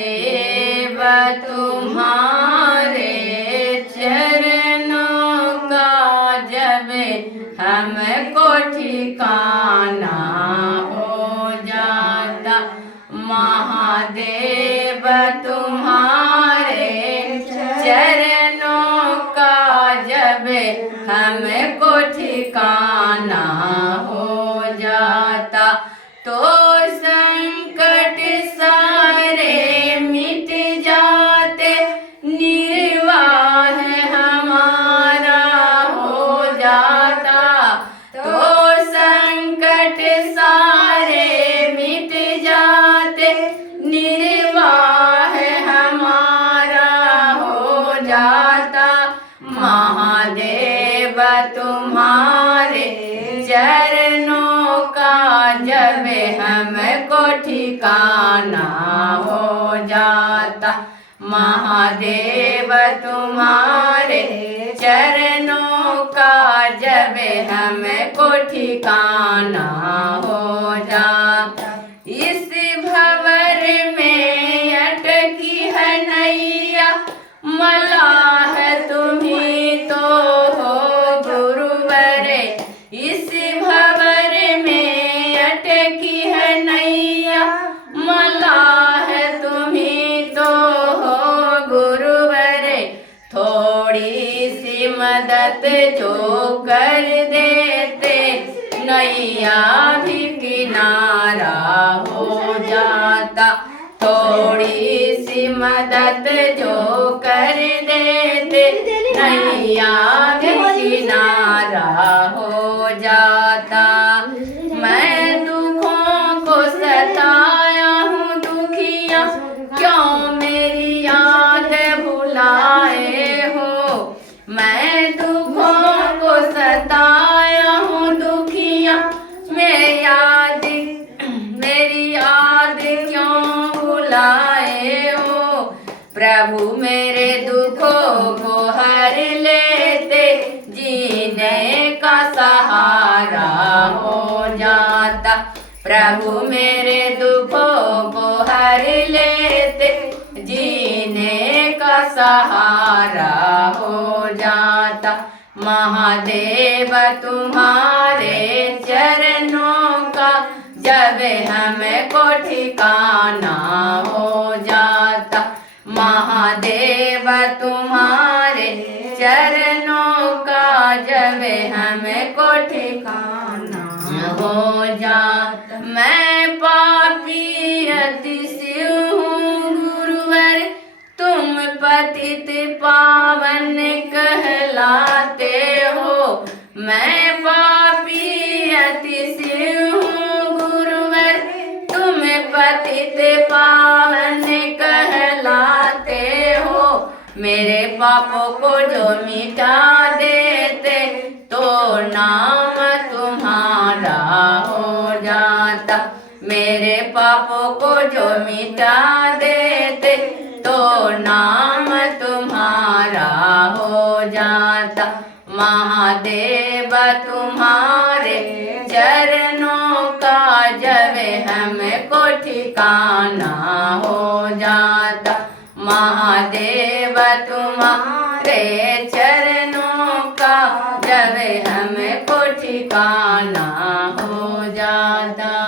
देव तुम्हारे चरणों का जब हमको ठिकाना हो जाता, महादेव तुम्हारे चरणों का जब हमको ठिकाना हो जाता, तो संकट सारे मिट जाते, निर्वाह हमारा हो जाता, तो संकट सारे मिट जाते, निर्वाह हमारा हो जाता, महादेव तुम्हारे चरणों का जब हमको ठिकाना हो जाता, महादेव तुम्हारे चरणों का जब हमको ठिकाना हो जाता, इस भंवर में अटकी है नैया, मलाह तुम्ही तो हो गुरुवर, इस भंवर में अटकी है नैया, मलाह तुम्ही तो हो गुरुवर, थोड़ी सी मदद जो कर देते, नैया भी किनारा हो जाता, थोड़ी सी मदद जो कर देते, नैया भी किनारा हो जाता। मैं दुखों को सताया हूँ दुखिया, क्यों मेरी याद भुलाए हो, मैं दुखों को सताया हूँ दुखिया, मेरी याद क्यों भुलाए हो, प्रभु मेरे दुखों को हर लेते, जीने का सहारा हो जाता, प्रभु मेरे दुखों को हर लेते, जीने का सहारा हो जाता, महादेव तुम्हारे चरणों का जब हमको ठिकाना हो जाता, महादेव तुम्हारे चरणों का जब हमको ठिकाना हो जाता, मैं पापी अतिशय हूँ गुरुवर, तुम पतित पावन कहलाते हो, मैं पापी अतिशय हूँ गुरुवर, तुम पतित पावन कहलाते हो, मेरे पापों को जो मिटा देते, तो नाम तुम्हारा हो जाता, मेरे पापों को जो मिटा देते, तो नाम तुम्हारा हो जाता, महादेव तुम्हारे चरणों का जब हमको ठिकाना हो जाता, महादेव तुम्हारे चरणों का जब हमको ठिकाना हो जाता।